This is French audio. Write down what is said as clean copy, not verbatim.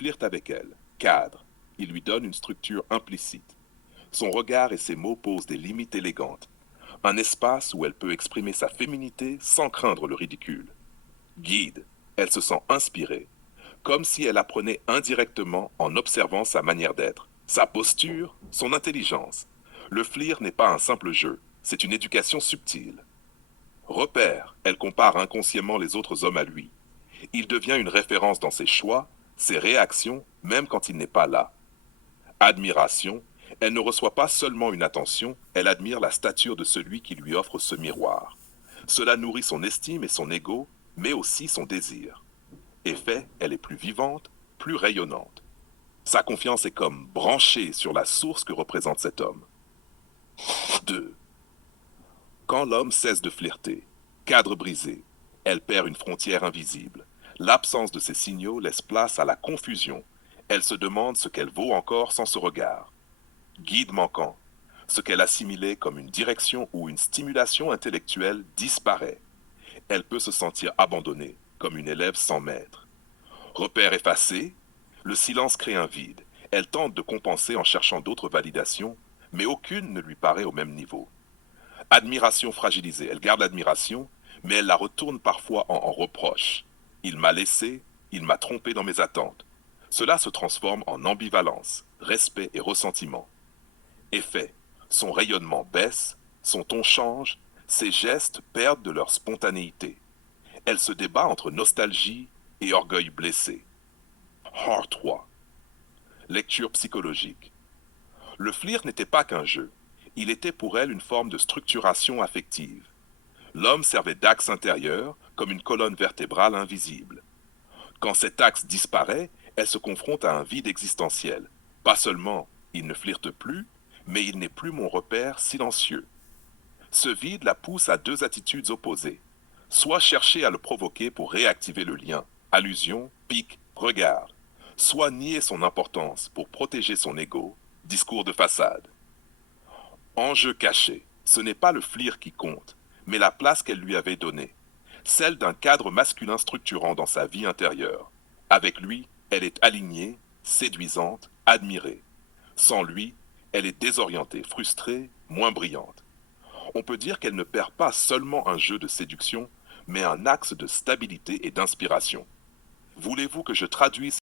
flirte avec elle, cadre. Il lui donne une structure implicite. Son regard et ses mots posent des limites élégantes. Un espace où elle peut exprimer sa féminité sans craindre le ridicule. Guide. Elle se sent inspirée, comme si elle apprenait indirectement en observant sa manière d'être, sa posture, son intelligence. Le flirt n'est pas un simple jeu, c'est une éducation subtile. Repère, elle compare inconsciemment les autres hommes à lui. Il devient une référence dans ses choix, ses réactions, même quand il n'est pas là. Admiration, elle ne reçoit pas seulement une attention, elle admire la stature de celui qui lui offre ce miroir. Cela nourrit son estime et son ego, mais aussi son désir. Effet, elle est plus vivante, plus rayonnante. Sa confiance est comme branchée sur la source que représente cet homme. 2. Quand l'homme cesse de flirter, cadre brisé, elle perd une frontière invisible. L'absence de ces signaux laisse place à la confusion. Elle se demande ce qu'elle vaut encore sans ce regard. Guide manquant, ce qu'elle assimilait comme une direction ou une stimulation intellectuelle disparaît. Elle peut se sentir abandonnée, comme une élève sans maître. Repère effacé, le silence crée un vide. Elle tente de compenser en cherchant d'autres validations, mais aucune ne lui paraît au même niveau. Admiration fragilisée, elle garde l'admiration, mais elle la retourne parfois en reproche. Il m'a laissé, il m'a trompé dans mes attentes. Cela se transforme en ambivalence, respect et ressentiment. Effet, son rayonnement baisse, son ton change, ses gestes perdent de leur spontanéité. Elle se débat entre nostalgie et orgueil blessé. Hors 3. Lecture psychologique. Le flirt n'était pas qu'un jeu. Il était pour elle une forme de structuration affective. L'homme servait d'axe intérieur, comme une colonne vertébrale invisible. Quand cet axe disparaît, elle se confronte à un vide existentiel. Pas seulement, il ne flirte plus, mais il n'est plus mon repère silencieux. Ce vide la pousse à deux attitudes opposées. Soit chercher à le provoquer pour réactiver le lien, allusion, pique, regard. Soit nier son importance pour protéger son ego, discours de façade. Enjeu caché, ce n'est pas le flirt qui compte, mais la place qu'elle lui avait donnée, celle d'un cadre masculin structurant dans sa vie intérieure. Avec lui, elle est alignée, séduisante, admirée. Sans lui, elle est désorientée, frustrée, moins brillante. On peut dire qu'elle ne perd pas seulement un jeu de séduction, mais un axe de stabilité et d'inspiration. Voulez-vous que je traduise